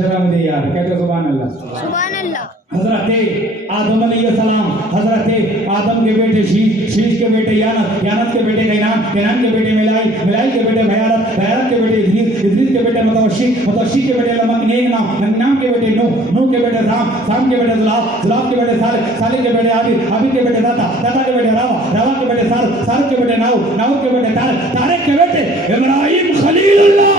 शजरा में दे यार, कहते सुभान अल्लाह। सुभान अल्लाह। हजरत आदम अलैहिस्सलाम, हजरत आदम के बेटे शीश, शीश के बेटे यानत, यानत के बेटे कैनान, कैनान के बेटे मिलाई, मिलाई के बेटे भयारत, भयारत के बेटे इद्रीस, इद्रीस के बेटे मतवशी, मतवशी के बेटे लमक, नाम के बेटे नूह के बेटे साम, साम के बेटे जुलाब, जुलाब के बेटे साले, साले के बेटे आबिद, आबिद के बेटे दाता, दाता के बेटे रावा, रावा के बेटे सार, सार के बेटे नाऊ, नाऊ के बेटे तारक, तारक के बेटे इब्राहिम खलीलुल्लाह,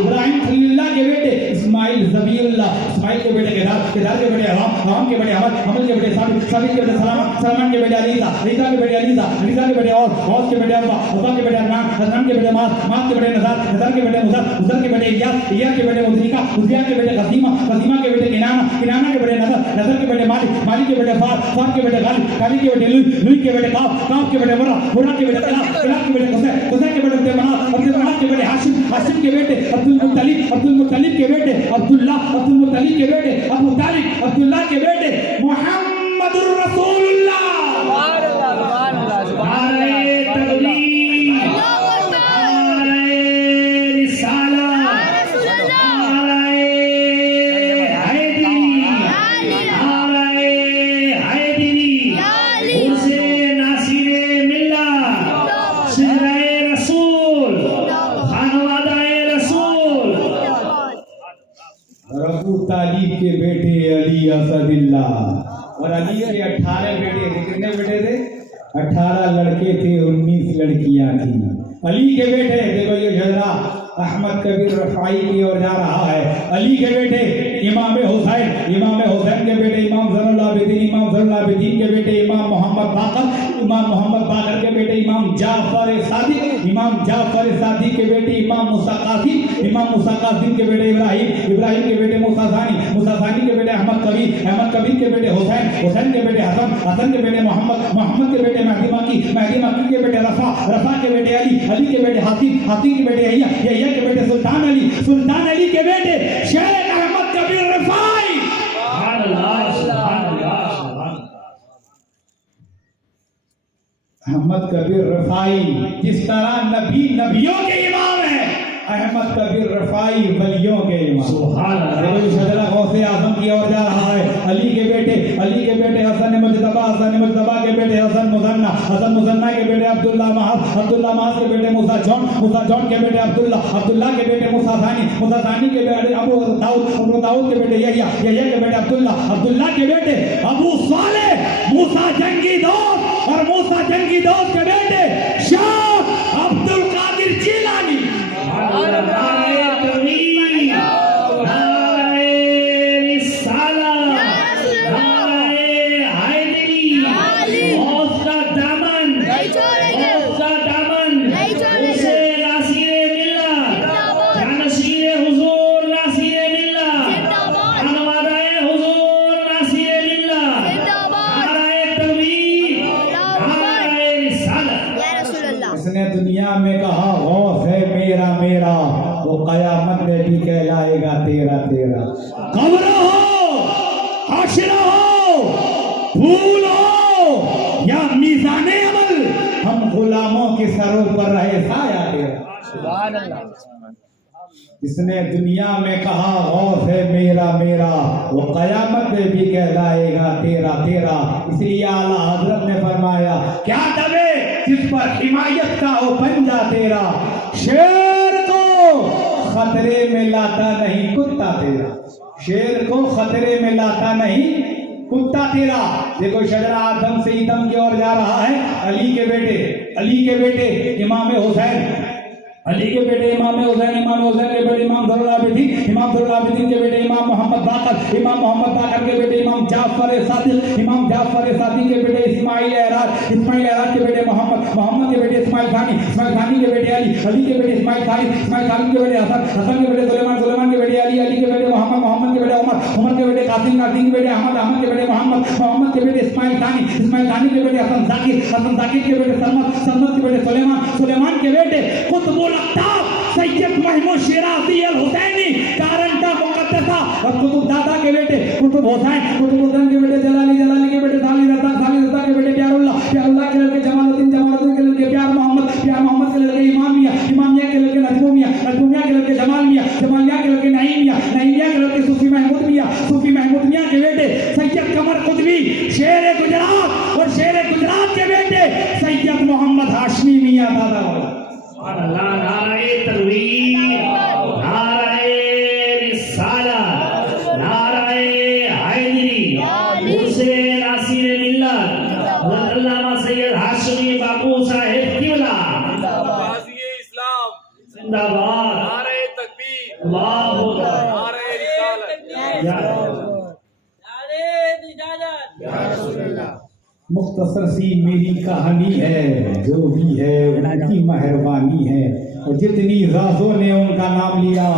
इब्राहिम खलीलुल्लाह के बेटे इस्माइल ज़बीउल्लाह, इस्माइल के बेटे केदार, केदार के बेटे हराम, हराम के बेटे हमद, हमद के बेटे साबित, साबित के बेटे सलामान, सलामान के बेटे अलीसा, अलीसा के बेटे अलीसा, अलीसा के बेटे और के बेटे अब्बा, अब्बा के बेटे अदनान, अदनान के बेटे मास, मास के बेटे नज़र, नज़र के बेटे मुज़र, मुज़र के बेटे इयास, इयास के बेटे उज़रिका, उज़रिया के बेटे क़सीमा, क़सीमा के बेटे किनाना, किनाना के बेटे नज़र, नज़र के बेटे मालिक, मालिक के बेटे फार, फार के बेटे गालिब, गालिब के बेटे लुई, लुई के बेटे काफ, काफ के बेटे मुर्रा, मुर्रा के बेटे किलाब, किलाब के बेटे कुसै, कुसै के बेटे अब्दुल मनाफ, अब्दुल मनाफ के बेटे हाशिम, हाशिम के बेटे अब्दुल मुत्तलिब, अब्दुल मुत्तलिब के बेटे अब्दुल्लाह, अब्दुल मुत्तलिब के बेटे अबू तालिब, अब्दुल्लाह के बेटे मुहम्मदुर रसूलुल्लाह। सुभान अल्लाह, सुभान अल्लाह, तकबीर, नारे रिसालत, नारे हैदरी, नारे हैदरी, उसे नासिरे मिल्लत, सिराए रसूल, खानवादाए रसूल। अबू तालिब के बेटे अली असदिल्लाह, और अली के 18 बेटे थे। कितने बेटे थे? 18 लड़के थे, 19 लड़कियां थी। अली के बेटे, देखो ये शजरा अहमद कबीर रफाई की ओर जा रहा है। अली के बेटे इमाम हुसैन, इमाम हुसैन के बेटे इमाम ज़ैनुल आबिदीन, इमाम ज़ैनुल आबिदीन के बेटे इमाम मोहम्मद बाकर, इमाम मोहम्मद बाकर के बेटे इमाम जाफर सादिक, इमाम जाफर सादिक के बेटे इमाम मूसा कासिम, इमाम मूसा कासिम के बेटे इब्राहिम, इब्राहिम के बेटे मूसा सानी, मूसा सानी के बेटे अहमद कबीर, अहमद कबीर के बेटे हुसैन, हुसैन के बेटे हसन, हसन के बेटे मोहम्मद, मोहम्मद के बेटे महदी मक्की, महदी मक्की के बेटे रफा, रफा के बेटे अली, अली के बेटे हातिम, हातिम के बेटे यहिया, यहिया के बेटे सुल्तान अली, सुल्तान अली के बेटे शेख अहमद कबीर रफाई। सुभान अल्लाह, सुभान अल्लाह, सुभान अहमद कबीर रफाई। जिस तरह नबी नबियों के इमाम है, अहमद कबीर रफाई वलियों के इमाम। सुभान अल्लाह। शजरा गौसे आजम की ओर जा रहा है। अली के बेटे हसन मुजतबा, हसन मुजतबा के बेटे हसन मुजन्ना, हसन मुजन्ना के बेटे अब्दुल्ला महद, अब्दुल्ला महद के बेटे मूसा जौन, मूसा जौन के बेटे अब्दुल्ला, अब्दुल्ला के बेटे मूसा सानी, मूसा सानी के बेटे अबू दाऊद, अबू दाऊद के बेटे यहिया, यहिया के बेटे अब्दुल्ला, अब्दुल्ला के बेटे अबू सालेह, मूसा जंगी दोस्त, और मूसा जंगी दोस्त के बेटे शाह अब्दुल कादिर जिलानी। इसने दुनिया में कहा गौस है मेरा मेरा, वो कयामत में भी कहलाएगा तेरा तेरा। कब्र हो, हाशिरा हो, फूल हो या मीज़ाने अमल, हम गुलामों के सरों पर रहे साया तेरा। सुभान अल्लाह। इसने दुनिया में कहा गौस है मेरा मेरा, वो कयामत में भी कहलाएगा तेरा तेरा। इसलिए आला हजरत ने फरमाया, क्या दबे जिस पर हिमायत का हो पंजा तेरा, शेर को खतरे में लाता नहीं कुत्ता तेरा, शेर को खतरे में लाता नहीं कुत्ता तेरा। देखो शजरा आदम से ईदम की ओर जा रहा है। अली के बेटे इमाम हुसैन, अली के बेटे इमाम हुसैन, इमाम हुसैन के बेटे इमाम ज़ैनुल आबिदीन, इमाम ज़ैनुल आबिदीन के बेटे इमाम मोहम्मद बाकर, इमाम मोहम्मद बाकर के बेटे इमाम जाफर सादिक, इमाम जाफर सादिक के बेटे इस्माइल एराज, इस्माइल एराज के बेटे मोहम्मद, मोहम्मद के बेटे इस्माइल खानी, इस्माइल खानी के बेटे अली, अली के बेटे इस्माइल खानी, इस्माइल खानी के बेटे हसन, हसन के बेटे सुलेमान, सुलेमान के बेटे अली, अली के बेटे मोहम्मद, मोहम्मद के बेटे उमर, उमर के बेटे कासिम, कासिम के बेटे अहमद, अहमद के बेटे मोहम्मद, मोहम्मद के बेटे इस्माइल खानी, इस्माइल खानी के बेटे हसन जाकिर, हसन जाकिर के बेटे सरमद, सरमद के बेटे सुलेमान, सुलेमान के बेटे कुतुबुल अक्ताब सैयद महमूद शिराजी अल हुसैनी कारंटा मुकद्दसा, और कुतुब दादा के बेटे कुतुब हुसैन, कुतुब हुसैन के बेटे जलाली, जलाली के बेटे साली रज़ा, साली रज़ा के बेटे प्यारुल्लाह, प्यारुल्लाह के लड़के जमालुद्दीन, जमालुद्दीन के लड़के प्यार मोहम्मद, प्यार मोहम्मद के लड़के इमाम मियां, इमाम मियां के लड़के नजमू मियां, नजमू मियां के लड़के जमाल मियां, जमाल मियां के लड़के नईम मियां, नईम मियां के लड़के सूफी तकबीर, नारे रिसालत, नारे हैदरी, मुर्शिद नासिर मिल्लत, अल्लामा सैयद हाशमी बापू साहेब किबला, गाज़ी इस्लाम जिंदाबाद, नारे तकबीर अल्लाहू अकबर, नारे रिसालत या मुख्तसर सी मेरी कहानी है, जो भी है उनकी मेहरबानी है, और जितनी राजों ने उनका नाम लिया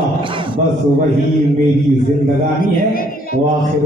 बस वही मेरी जिंदगानी है। वो आखिर